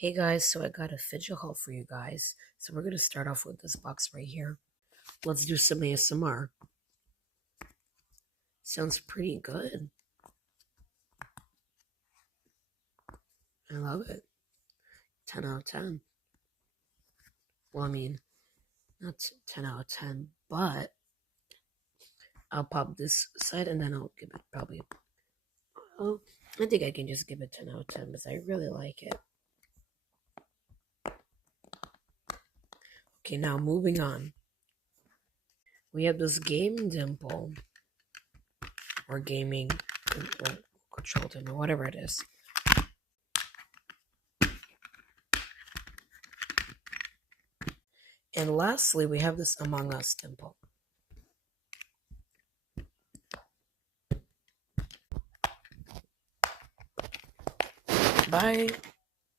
Hey guys, so I got a fidget haul for you guys. So we're going to start off with this box right here. Let's do some ASMR. Sounds pretty good. I love it. 10 out of 10. Well, I mean, not 10 out of 10, but I'll pop this side and then I'll give it probably, oh, I think I can just give it 10 out of 10 because I really like it. Okay, now moving on. We have this game dimple, or gaming or control dimple, or whatever it is. And lastly, we have this Among Us dimple. Bye.